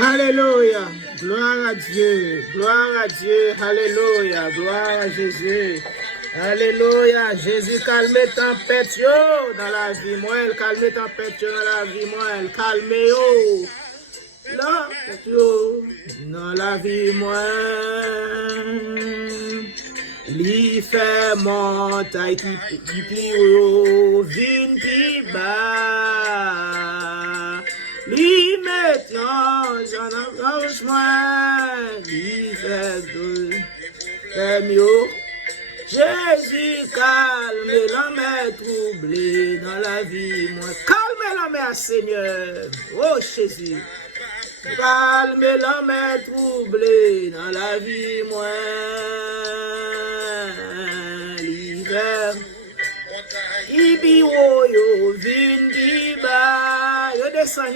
Alléluia. Gloire à Dieu. Gloire à Dieu. Alléluia. Gloire à Jésus. Alléluia. Jésus calme tempête yo dans la vie. Moi, elle calme tempête yo dans la vie. Moi, elle calme yo. Là, yo dans la vie. Moi, li fait montagne qui plie au vin pi bas. Li met j'en avance moi. Li fait mieux. Jésus calme l'homme troublé dans la vie. Moi, calme l'homme, Seigneur. Oh Jésus. Calme l'homme troublé dans la vie. Moi, l'hiver. Ibi wo yo vin di ba. Yo descend.